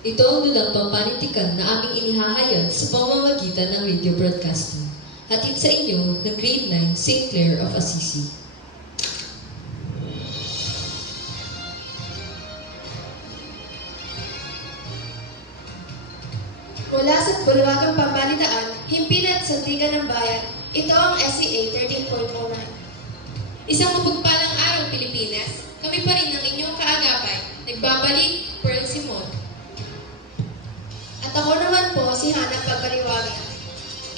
Ito ang dudang pampanitikan na aming inihahayag sa pamamagitan ng radio broadcasting. Hatid sa inyo ng Grade 9 St. Clair of Assisi. Mula sa bulwagang pambalitaan, himpilan at sandigan ng bayan, ito ang SCA 13.09. Isang mapagpalang araw, Pilipinas. Kami pa rin ang inyong kaagapay. Nagbabalik, Pearl Simon. At ako naman po si Hana Pagpaliwagan.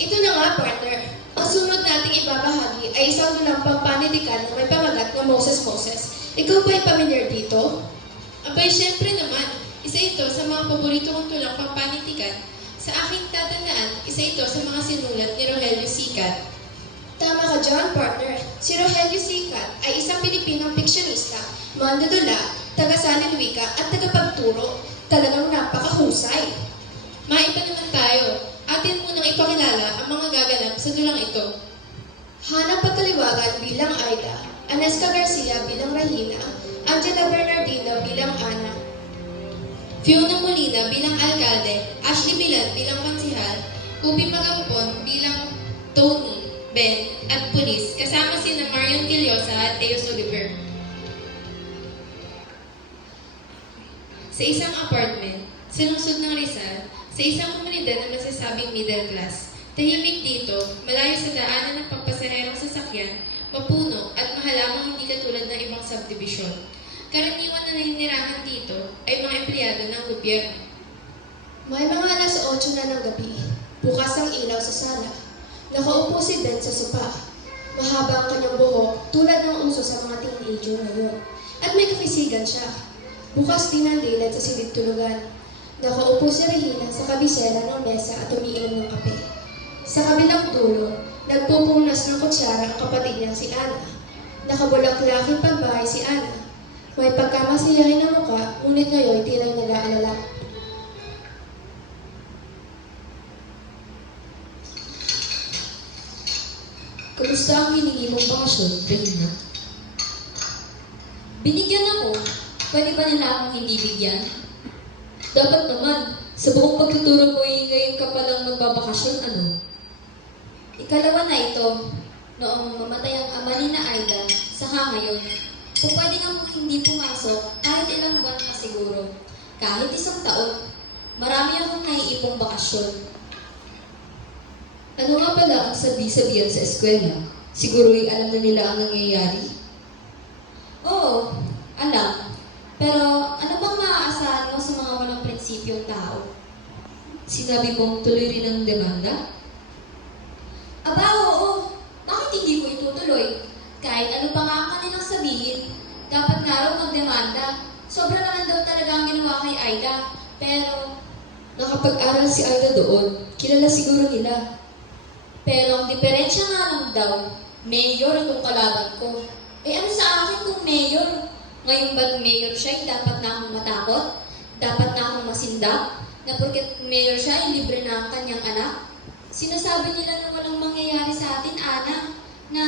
Ito na nga, partner. Ang sunod nating ibabahagi ay isang dulang pampanitikan na may pamagat na Moses Moses. Ikaw ba ay pamilyar dito? Abay, syempre naman. Isa ito sa mga paborito kong tulang pampanitikan. Sa aking tatandaan, isa ito sa mga sinulat ni Rogelio Sicat. Tama ka dyan, partner. Si Rogelio Sicat ay isang Pilipinong fiksyonista, mandadula, taga-salin wika at tagapagturo. Talagang napakahusay. Maiba naman tayo. Atin munang ipakilala ang mga gaganap sa dulang ito. Hana Pagkaliwagan bilang Aida, Anesca Garcia bilang Rahina, Angela Bernardino bilang Ana, Fiona Molina bilang alkalde, Ashley Bilan bilang konsihal, Ubi Magampon bilang Tony, Ben, at pulis, kasama sina Marion Quillosa at Teos Oliver. Sa isang apartment, sa lungsod ng Rizal, sa isang komunidad na masasabing middle class, tahimik dito, malayo sa daanan ng pampasaherong sasakyan, mapuno at mahalamang hindi katulad ng ibang subdivision. Karaniwan na naninirahan dito ay mga empleyado ng gobyerno. May mga alas 8 na ng gabi. Bukas ang ilaw sa sala. Nakaupo si Ben sa sopa. Mahaba ang kanyang buhok tulad ng uso sa mga teenager ngayon. At may kakisigan siya. Bukas din ang daylight sa silid tulugan. Nakaupo si Regina sa kabisera ng mesa at umiinom ng kape. Sa kabilang dulo, nagpupunas ng kutsara ang kapatid niyang si Ana. Nakabulaklakit pagbahay si Ana. May pagkamasiyahin ng muka, ngunit ngayon tila nag-aalala. Kamusta ang hiningi mong bakasyon, Regina? Binigyan ako. Pwede ba nila akong hindi bigyan? Dapat naman, sa buong pagtuturo mo ngayon ka palang magbabakasyon, ano? Ikalawa na ito. Noong mamatay ang ama ni na Aida, saka ngayon, kung pwede nga hindi pumasok, kahit ilang buwan na siguro, kahit isang taon, marami akong naiipong bakasyon. Ano nga pala ang sabi-sabihan sa eskwela? Siguro'y alam na nila ang nangyayari. Oo, alam. Pero ano bang maaasahan mo sa mga walang prinsipyong tao? Sinabi mong tuloy rin ang demanda? Aba, oo. Bakit hindi ko itutuloy? Kahit ano pa nga ang kanilang sabihin, dapat nga raw magdemanda. Sobra naman daw talaga ang ginawa kay Aida. Pero Nakapag-aral si Aida doon. Kilala siguro nila. ang diferensya nga lang daw, mayor itong kalaban ko. Eh ano sa akin kung mayor? Ngayon ba't mayor siya, dapat na akong matakot? Dapat na akong masindak? Na porket mayor siya, libre na ang kanyang anak? Sinasabi nila na walang mangyayari sa atin, Ana, na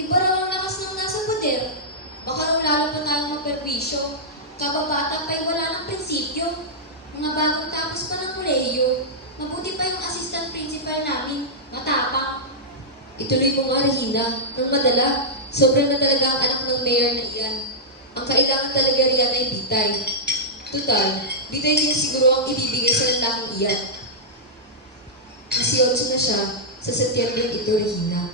iba raw ang lakas ng nasa poder. Baka raw lalo pa tayong maperwisyo. Kababata pa'y wala ng prinsipyo. Mga bagong tapos pa ng kolehiyo. Mabuti pa yung assistant principal namin. Matapang. Ituloy mo nga, Regina. Nang madala, sobrang na talaga ang anak ng mayor na iyan. Ang kailangan talaga riyan ay bitay. Tutal, bitay din siguro ang ibibigay sa lalaking iyan. Kasi 8 na siya sa Setyembre ito, Regina.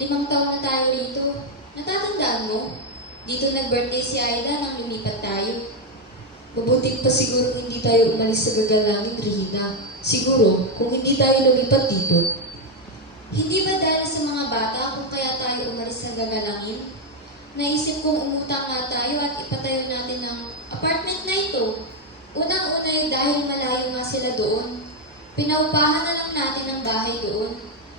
5 taon na tayo rito. Natatandaan mo? Dito nag-birthday si Aida nang lumipat tayo. Mabuting pa siguro hindi tayo umalis sa gagalangin, Regina. Siguro, kung hindi tayo lumipat dito. Hindi ba dahil sa mga bata kung kaya tayo umalis sa gagalangin? Naisip kong umutang nga tayo at ipatayo natin ang apartment na ito. Unang-una ay dahil malayo nga sila doon. Pinaupahan na lang natin ang bahay doon.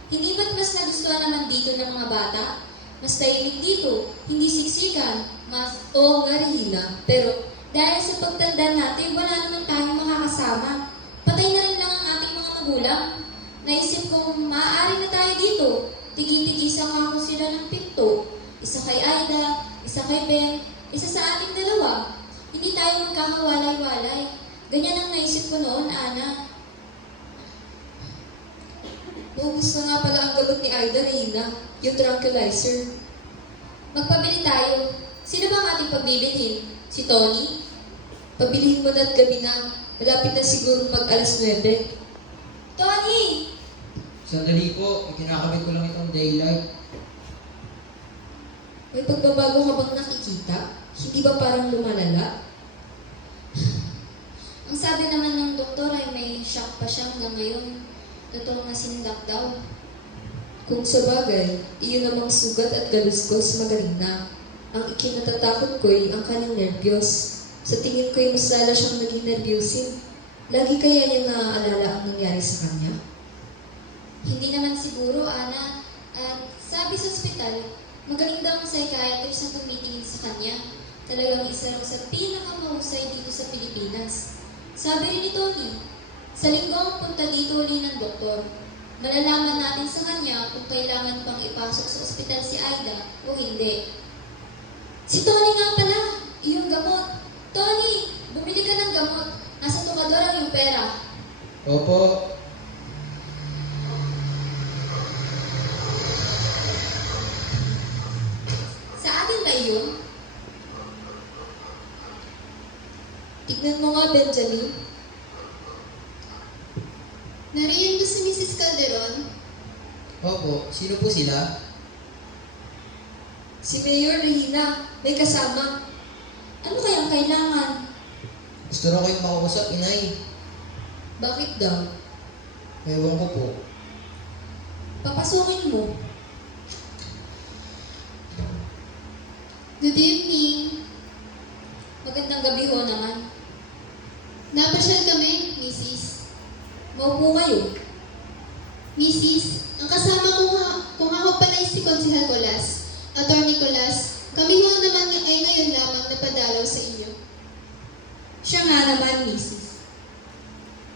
Hindi ba't mas nagustuhan naman dito ng mga bata? Mas tahimik dito, hindi siksikan, mas... Oo nga, Regina. Pero, Dahil sa pagtanda natin, wala naman tayong makakasama. Patay na rin lang ang ating mga magulang. Naisip kong maaari na tayo dito. Tigi-tigisa nga ako sila ng 7. Isa kay Aida, isa kay Ben, isa sa ating 2. Hindi tayo magkakawalay-walay. Ganyan ang naisip ko noon, Ana. Naubos na nga pala ang gamot ni Aida, Reyna. Yung tranquilizer. Magpabili tayo. Sino ba ang ating pabibilhin? Si Tony? Pabilihin mo na't gabi na. Malapit na siguro mag-alas 9. Tony! Sandali po, kinakabit ko lang itong daylight. May pagbabago ka bang nakikita? Hindi ba parang lumalala? Ang sabi naman ng doktor ay may shock pa siya hanggang ngayon. Totoong nasindak daw. Kung sa bagay, iyon namang sugat at galuskos magaling na. Ang ikinatatakot ko'y ang kanyang nervyos. Sa tingin ko'y mas lala siyang naging nervyosin. Lagi kaya niya naaalala ang nangyari sa kanya? Hindi naman siguro, Ana. At sabi sa ospital, magaling daw ang psychiatrist na tumitingin sa kanya. Talagang isa raw sa pinakamahusay dito sa Pilipinas. Sabi rin ni Tony, sa linggo ang punta dito uli ng doktor. Malalaman natin sa kanya kung kailangan pang ipasok sa ospital si Aida o hindi. Si Tony nga pala, iyong gamot. Tony, bumili ka ng gamot. Nasa tukadora yung pera. Opo. Sa atin ba yun? Tignan mo nga, Benjamin. Nariyan ba si Mrs. Calderon? Opo, sino po sila? Si Mayor Regina, may kasama. Ano kayang kailangan? Gusto na kayong makausap, inay. Bakit daw? Ewan ko po. Papasukin mo. Good evening. Magandang gabi ho naman. Napasyal kami, Mrs. Maupo kayo. Mrs., ang kasama ko nga ho pala si Konsehal Colas, Attorney Colas. Kami ho naman ay ngayon lamang napadalaw sa inyo. Siya nga naman, Mrs.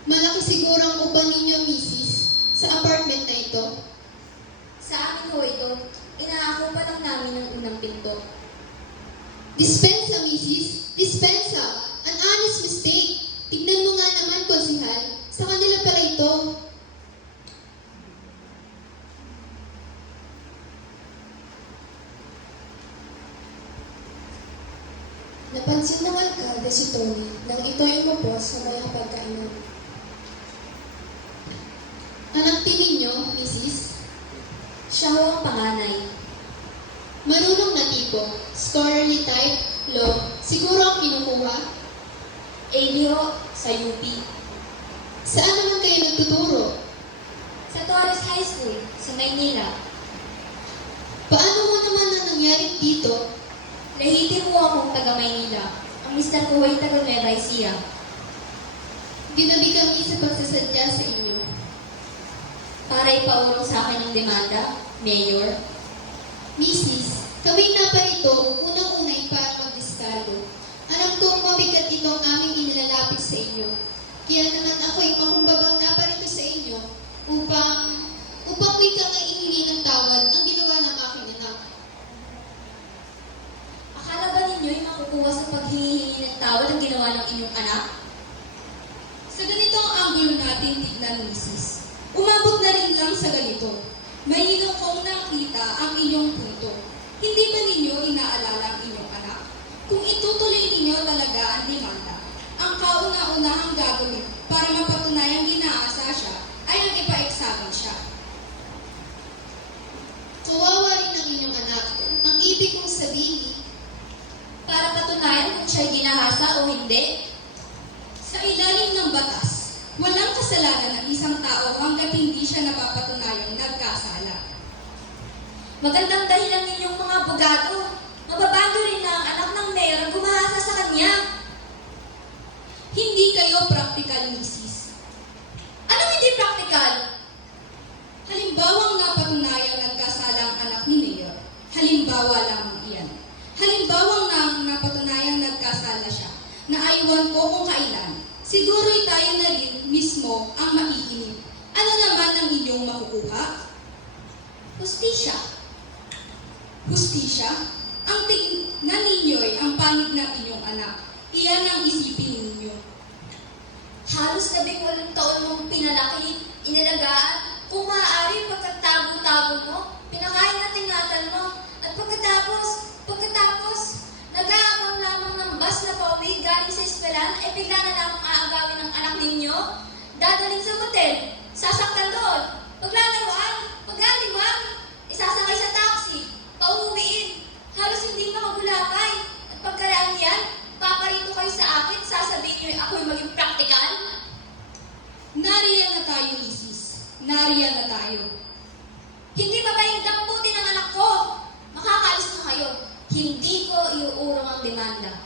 Malaki siguro ang upa ninyo, Mrs., sa apartment na ito. Sa amin ho ito, inaako pa lang namin ang unang pinto. Dispensa, Mrs. Dispensa! An honest mistake. Tignan mo nga naman, Konsehal. Sa kanila pala ito. Napansin ng alkalde si Tony nang ito'y umupo sa may hapagkainan. Anak din ninyo, Mrs. Siya ho ang panganay. Marunong na tipo, scholarly type, law, siguro ang kinukuha. AB ho, sa UP. Saan naman kayo nagtuturo? Sa Torres High School, sa Maynila. Paano mo naman na nangyari dito? Lahiti ho akong taga Maynila. Ang mister ko ay taga Nueva Ecija. Ginabi kami sa pagsasadya sa inyo. Para ipaulong sa akin ng demanda, Mayor. Mrs., kami na pa ito unang-unay para magdiskargo. Alam kong mabigat itong aming inilalapit sa inyo. Kaya naman ako'y makumbagang naparito sa inyo upang wikang ay ihingi ng tawad ang ginawa ng aking anak. Akala ba ninyo'y makukuha sa paghihingi ng tawad ang ginawa ng inyong anak? Sa ganitong anggulo natin tignan, Mrs. Umabot na rin lang sa ganito. Mahirap kong nakita ang inyong punto. Hindi ba ninyo inaalala ang inyong anak? Kung itutuloy ninyo talaga ang demanda, ang kauna-unahang gagawin para mapatunayang ginaasa siya ay ang ipa-examine siya. Kawawa rin ang inyong anak. Ang ibig kong sabihin, Para patunayan kung siya'y ginahasa o hindi? Sa ilalim ng batas, walang kasalanan ng isang tao hanggat hindi siya napapatunayang nagkasala. Magandang dahilan ninyong mga abogado. Mababago rin na ang anak ng mayor ang gumahasa sa kanya. Hindi kayo practical, Mrs. Anong hindi practical? Halimbawang napatunayang nagkasala ang anak ni Mayor. Halimbawa lamang iyan. Halimbawang napatunayang nagkasala siya. Naaywan ko kung kailan. Siguro'y tayo na rin mismo ang maiinip. Ano naman ang inyong makukuha? Hustisya. Hustisya? Ang tignan ninyo'y ang pangit ng inyong anak. Iyan ang isipin ninyo. Halos 18 taon mong pinalaki, inalagaan, kung maaari pagkatago-tago mo, pinakain at ingatan mo, at pagkatapos, nag-aabang lamang ng bus na pauwi galing sa eskwelahan, ay bigla na lamang aagawin ng anak ninyo, dadalhin sa motel, sasaktan doon, paglaliwag, isasakay sa taxi, pauwiin, halos hindi makagulapay, at pagkaraan yan, paparito kayo sa akin, sasabihin nyo ako'y maging praktikal? Nariyan na tayo, Isis. Nariyan na tayo. Hindi ba kayong damputin ng anak ko? Makakaalis na kayo. Hindi ko iuurong ang demanda.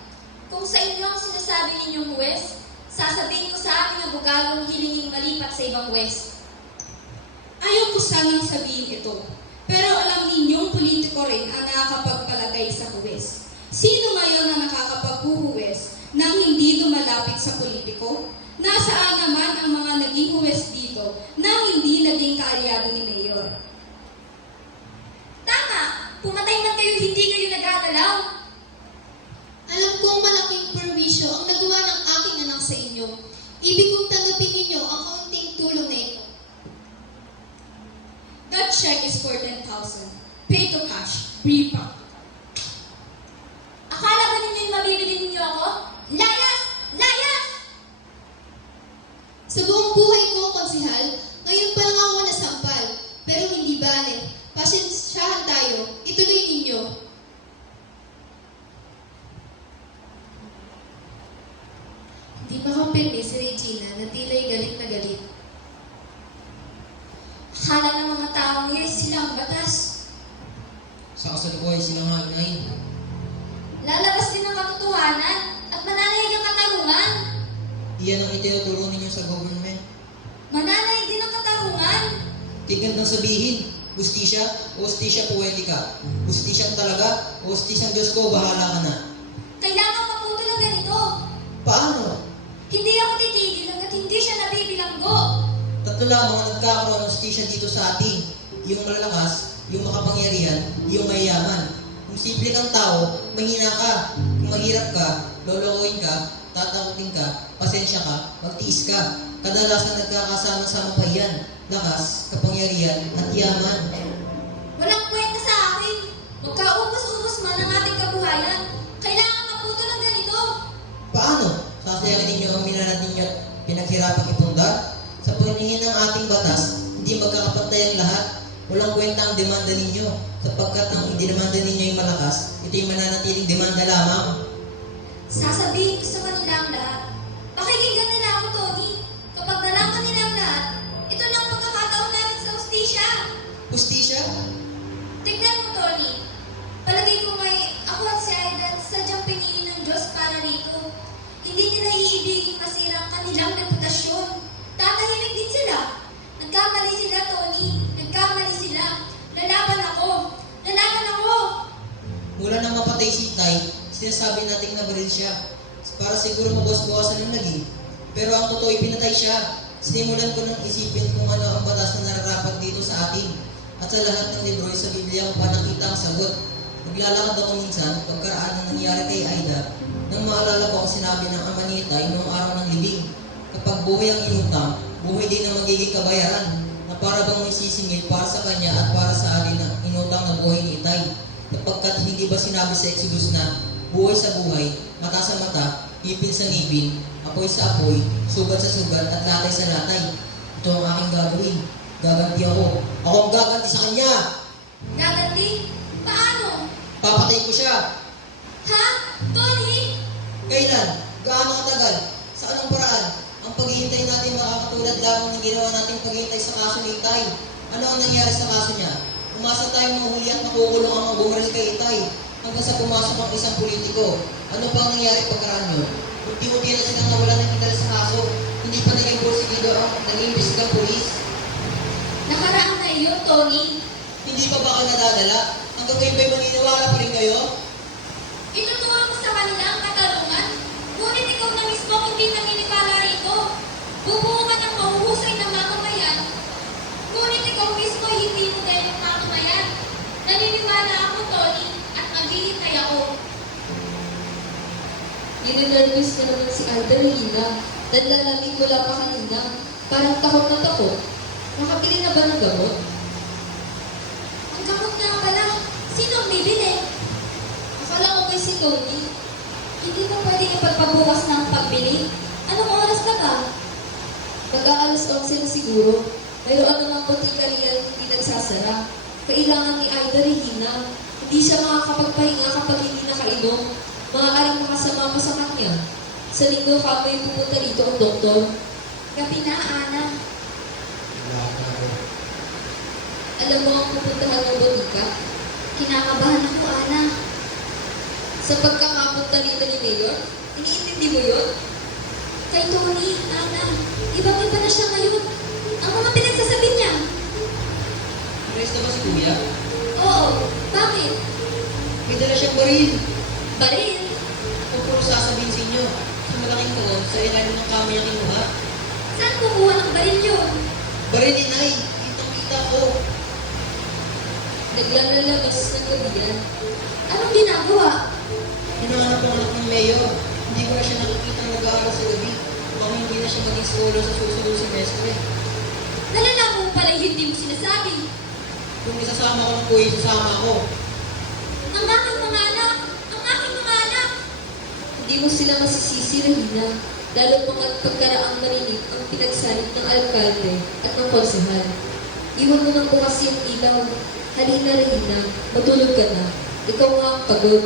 Kung sa inyo ang sinasabi ninyong huwes, sasabihin ko sa aming abogadong hilingin malipat sa ibang huwes. Ayaw ko sanang sabihin ito, pero alam ninyong politiko rin ang nakakapagpalagay sa huwes. Sino ngayon ang nakakapaghuhuwes nang hindi lumalapit sa politiko? Nasaan naman ang mga naging huwes dito nang hindi naging kaalyado ni Mayor? Tama! Pumatay man kayo, hindi kayo nagagalaw. Alam kong malaking perwisyo ang nagawa ng aking anak sa inyo. Ibig kong tanggapin ninyo ang kaunting tulong na ito. That check is for 10,000. Pay to cash. Pre-pack. Akala ba ninyo'y mabibili ninyo ako? Layas! Layas! Sa buong buhay ko, konsehal, ngayon pa lang ako nasampal. Pero hindi bale. Pasensyahan tayo. Ituloy ninyo. Hindi makampirme si Regina na tila'y galit na galit. Akala ng mga taong yun sila ang batas. Sa kasalukuyan silang hangin. Lalabas din ang katotohanan at mananahig ang katarungan. Iyan ang itinuturo ninyo sa government. Mananahig din ang katarungan. Tignan ng sabihin, hustisya o hustisya poetika. Hustisyang talaga o hustisyang Diyos ko, bahala ka na. Kailangan maputol ng ganito. Paano? Hindi ako titigil hanggat hindi siya nabibilanggo. Tatlo lamang ang nagkakaroon ng hustisya dito sa atin. Yung malalakas, yung makapangyarihan, yung mayayaman. Kung simple kang tao, mahina ka. Kung mahirap ka, lolokohin ka, tatakutin ka, pasensya ka, magtiis ka. Kadalasan nagkakasama-sama pa yan. Lakas, kapangyarihan, at yaman. Walang kwenta sa akin. Magkaubos-ubos man ang ating kabuhayan. Kailangan maputol ng ganito. Paano? Sasayakin ninyo ang minanat ninyo at pinaghirapang ipundar? Sa paningin ng ating batas, hindi magkakapantay ang lahat. Walang kwenta ang demanda ninyo, sapagkat ang idinamanda ninyo ay malakas, ito'y mananatiling demanda lamang. Sasabihin ko sa kanila ang lahat. Pakikinggan nila ako, Tony. Kapag nalaman nila ang lahat, ito na ang pagkakataon namin sa hustisya. Hustisya? Tignan mo, Tony. Palagay ko may ako at si Aidan sadyang pinili ng Diyos para rito. Hindi nila iibigin masira ang kanilang reputasyon. Tatahimik din sila. Nagkamali sila, Tony. Nagkamali sila. Lalaban ako. Lalaban ako. Mula nang mapatay si Tay, sinasabi natin na baril siya. Para siguro mabawas-bawasan ng naging. Pero ang totoo, pinatay siya. Sinimulan ko nang isipin kung ano ang batas na nararapat dito sa atin. At sa lahat ng libro sa Biblia ko pa nakita ang sagot. Naglalakad ako minsan, pagkaraan ng nangyari kay Aida, nang maalala ko ang sinabi ng ama ni Tay noong araw ng libing. Kapag buhay ang inutang, buhay din ang magiging kabayaran, na para bang may sisingil para sa kanya at para sa atin na inutang na buhay ni Itay. Sapagkat hindi ba sinabi sa Exodus na buhay sa buhay, mata sa mata, ngipin sa ngipin, apoy sa apoy, sugat sa sugat at latay sa latay. Ito ang aking gagawin. Gaganti ako. Ako ang gaganti sa kanya. Gaganti? Paano? Papatay ko siya. Ha? Tony? Kailan? Gaano katagal? Sa anong paraan? Ang paghihintay natin makakatulad lamang ng ginawa nating paghihintay sa kaso ni Itay. Ano ang nangyari sa kaso niya? Umasa tayong mahuli at makukulong ang mga bumaril kay Itay hanggang sa pumasok ang isang politiko. Ano pa ang nangyari pagkaraan nyo? Unti-unti na silang nawalan ng interes sa kaso. Hindi pa naging porsigido ang nag-iimbestigang pulis. Nakaraan na iyon, Tony. Hindi pa ba kayo nadadala? Hanggang ngayon ba'y maniniwala pa rin kayo? Ituturo mo sa kanila ang katarungan. Ngunit ikaw na mismo hindi naniniwala rito. Bubuo ka ng mahuhusay na mamamayan. Ngunit ikaw mismo hindi mo din yung mamamayan. Naniniwala ako, Tony, at maghihintay ako. Ninenervous na naman si Alda Regina. Nanlalamig mula pa kanina. Parang takot na takot. Nakabili na ba ng gamot? Ang gamot nga pala. Sino ang bibili? Akala ko kay si Tony. Hindi mo pwede ipagpabukas ng pagbili. Anong oras na ba? Mag-aalas 11 na siguro. Mayroon namang butika riyan hindi nagsasara. Kailangan ni Aida Regina. Hindi siya makakapagpahinga kapag hindi nakainom. Maaaring makasama pa sa kanya. Sa linggo ka may pupunta dito ang doktor. Gabi na, Ana. Alam mo ang pupuntahan ng butika? Kinakabahan ako, Ana. Sa pagkakapunta dito ni Mayor, iniintindi mo yun? Kay Tony, Ana. Ibang-iba na siya ngayon. Ang mga pinagsasabi niya. Rest na ba si Kuya? Oo. Bakit? May dala siyang baril. Baril. Kung puro sasabihin sa inyo, sa malaking tuon, sa ilalim ng kama niya kinuha. Saan kumuha ng baril yun? Baril ni Nay, kitang-kita ko. Naglalabas ng gabi yan. Anong ginagawa? Hinahanap ang anak ng Mayor. Hindi ko na siya nakikita nag-aaral sa gabi. Baka hindi na siya maging scholar sa susunod semestre. Nalalaman mo pala yung hindi mo sinasabi. Kung isasama ko ng Kuya, isasama ko. Ang aking mga anak! Ang aking mga anak! Hindi mo sila masisisi, Regina. Lalo pang pagkaraang marinig ang pinagsalit ng alkalde at ng konsehal. Iwan mo ng bukas yung ilaw. Halina, Regina. Matulog ka na. Ikaw nga ang pagod.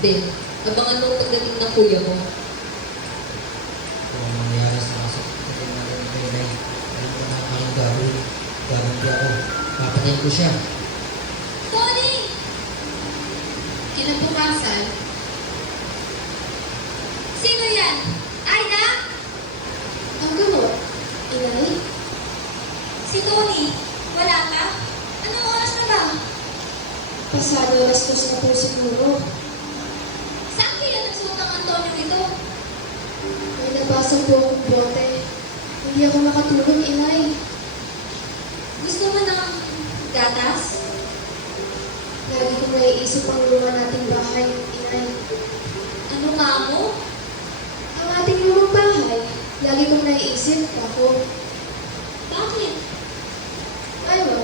Ben, abangan mo ang pagdating ng kuya mo. Kung ang mangyari sa kaso, kasi natin ng Nay, alam ko na ang gagawin. Gagawin ako. Papatayin ko siya. Tony! Kinabukasan, Sino yan? Aida? Ang gamot. Inay? Si Tony? Wala ka? Anong oras na ba? Pasado alas 2 na po siguro. Saan kaya nagsuot ng Antonio nito? May nabasa po akong bote. Hindi ako makatulog, inay. Gusto mo ng gatas? Lagi kong naiisip ang luma nating bahay, inay. Ano nga mo? Ang ating lumang bahay, lagi kong naiisip ako. Bakit? Ayaw,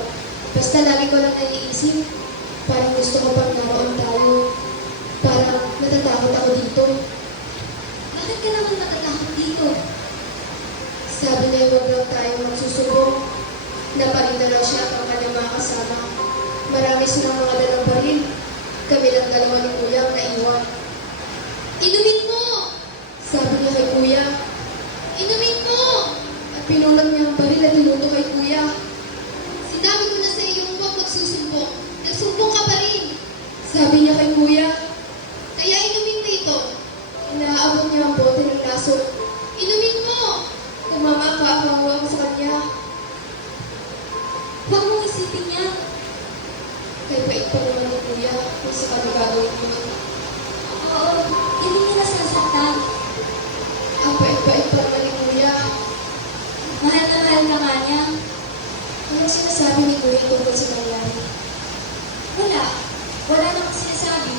basta lagi ko lang naiisip. Parang gusto ko pang naroon tayo. Parang natatakot ako dito. Bakit ka naman natatakot dito? Sabi niya huwag daw tayo magsusubong. Napalinda daw siya ang kanyang mga kasama. Marami silang mga dalang baril. Kami lang dalawa ni Kuya ang naiwan. Inumin mo! Sabi niya kay Kuya. Inumin mo! At pinulot niya ang baril at tinuto kay Kuya. Sinabi ko na sa iyo huwag magsusumbong. Nagsumbong ka pa rin. Sabi niya kay Kuya. Kaya inumin mo ito. Inaabot niya ang bote ng laso. Inumin mo! Tumama ka ang ako sa kanya. Huwag mong isipin yan. Kay pait pa naman ni Kuya kung sa kanya gagawin yun. Oo, hindi niya nasasaktan. Ang pait-pait pa naman ni Kuya. Mahal na mahal ka nga niya. Anong sinasabi ni Kuya tungkol sa nangyari? Wala. Wala nang sinasabi.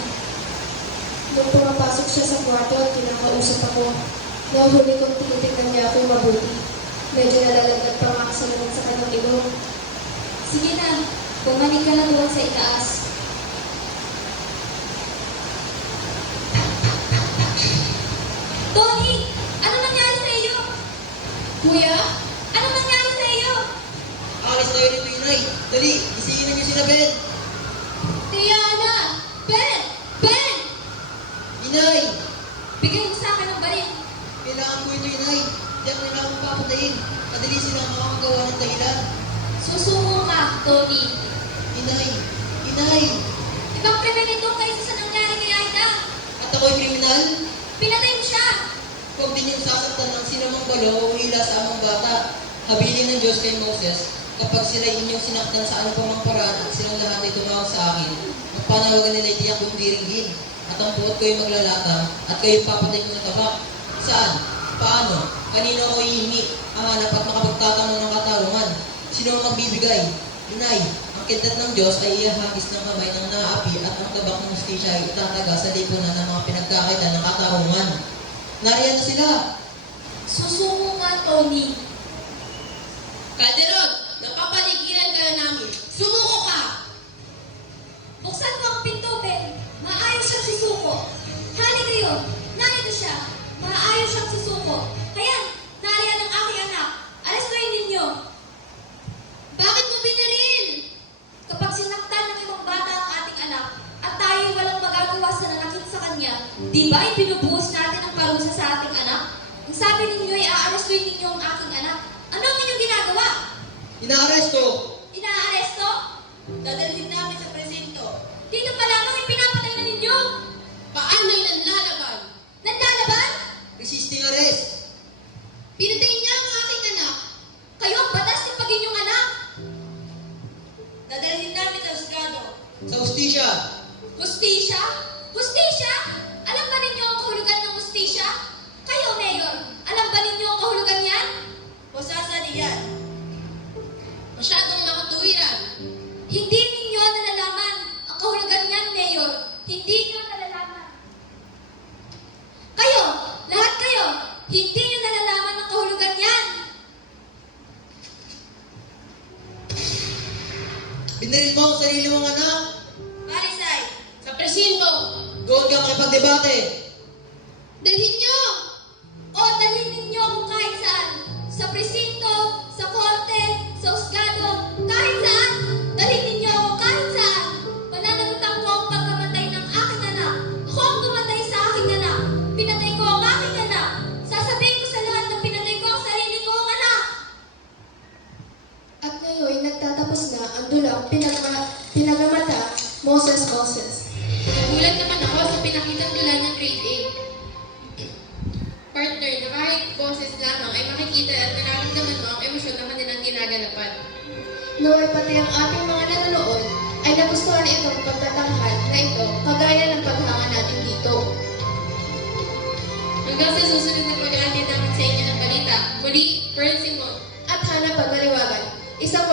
Nung pumapasok siya sa kwarto at kinakausap ako, nahuli kong tinitignan niya ako mabuti. Medyo nalalaglag pa nga sa laman sa kanyang ilong. Sige na, bumalik ka na doon sa itaas. Tony! Ano nangyari sa iyo? Kuya? Ano nangyari sa iyo? Alis tayo nito, Inay. Dali, isiinin niyo sila, Ben. Tiana! Ben! Ben! Inay! Bigay mo sa akin ang baril. Kailangan ko ito, Inay. Hindi ako nila akong papatayin. Kadali silang makakagawa ng dahilan. Susuko ka, Tony. Inay! Inay! Ibang krimen ito kaysa sa nangyari kay Aida. At ako'y kriminal? Pinatay mo siya. Huwag din yung sasaktan ng sinamang balo o hila sa amang bata. Habilin ng Diyos kay Moses, kapag sila inyong sinaktan sa ano pamang paraan at silang lahat ay tumawag sa akin, magpanawagan nila itiyak kong diringgin, at ang buot ko'y maglalatang, at kayo'y papatay ko sa tabak. Saan? Paano? Kanino ako ihingi? Ang hanap at makapagtatanong ng katarungan? Sino ang magbibigay? Inay, ang kidlat ng Diyos ay ihahagis ng kamay ng naapi at ang tabak ng hustisya ay itataga sa lipunan ng mga pinagkakita ng katarungan. Nariyan na sila! Susuko nga, Tony. Calderon, napapaligiran ka na namin. Sumuko ka! Buksan mo ang pinto, Ben. Maayos siyang susuko. Halika yun. Narito siya. Maayos siyang susuko. Kaya, nariyan ang aking anak. Arestuhin ninyo. Bakit mo binaril? Kapag sinaktan ng ibang bata ang ating anak at tayo walang magagawa sa nanakit sa kanya, di ba ibinubuhos natin ang parusa sa ating anak? Ang sabi ninyo ay aarestuhin ninyo ang aking anak. Ano ang inyong ginagawa? Inaaresto! Inaaresto? Dadalhin namin sa presinto. Dito pa lamang ipinapatay na ninyo. Paano'y nanlalaban? Nandalaban? Resisting arrest! Pinatay niya ang aking anak. Kayo ang batas ng pag-inyong anak. Dadalhin namin sa husgado. Sa hustisya! Hustisya? Hustisya? Alam ba ninyo ang kahulugan ng hustisya? Kayo, Mayor, alam ba ninyo ang kahulugan niyan? Pusasa diyan. Masyadong makatuwiran. Hindi ninyo nalalaman ang kahulugan niyan, Mayor. Hindi niyo nalalaman. Kayo, lahat kayo, hindi niyo nalalaman ang kahulugan niyan. Binaril mo ang sarili mong anak! Marisay, sa presinto. Doon ka makipagdebate! Dalhin niyo! O dalhin ninyo kung kahit saan. Sa presinto, sa korte, sa husgado, kahit saan. Dalhin ninyo ako kahit saan. Pananagutan ko ang pagkamatay ng aking anak. Ako ang gumatay sa aking anak. Pinatay ko ang aking anak. Sasabihin ko sa lahat na pinatay ko ang sarili ko ang anak. At ngayon, nagtatapos na ang dulang pinagamata Moses. Nagulat naman ako sa pinakitang dula ng grade 8. Partner, na kahit boses lamang ay makikita at nararamdaman mo ang emosyon ng kanilang ginaganapan. Naway pati ang ating mga nanonood ay nagustuhan itong pagtatanghal na ito kagaya ng paghanga natin dito. Hanggang sa susunod na pag-aakit namin sa inyo ng balita. Muli, Pearl Simon. At Hana Pagdaliwagan, isang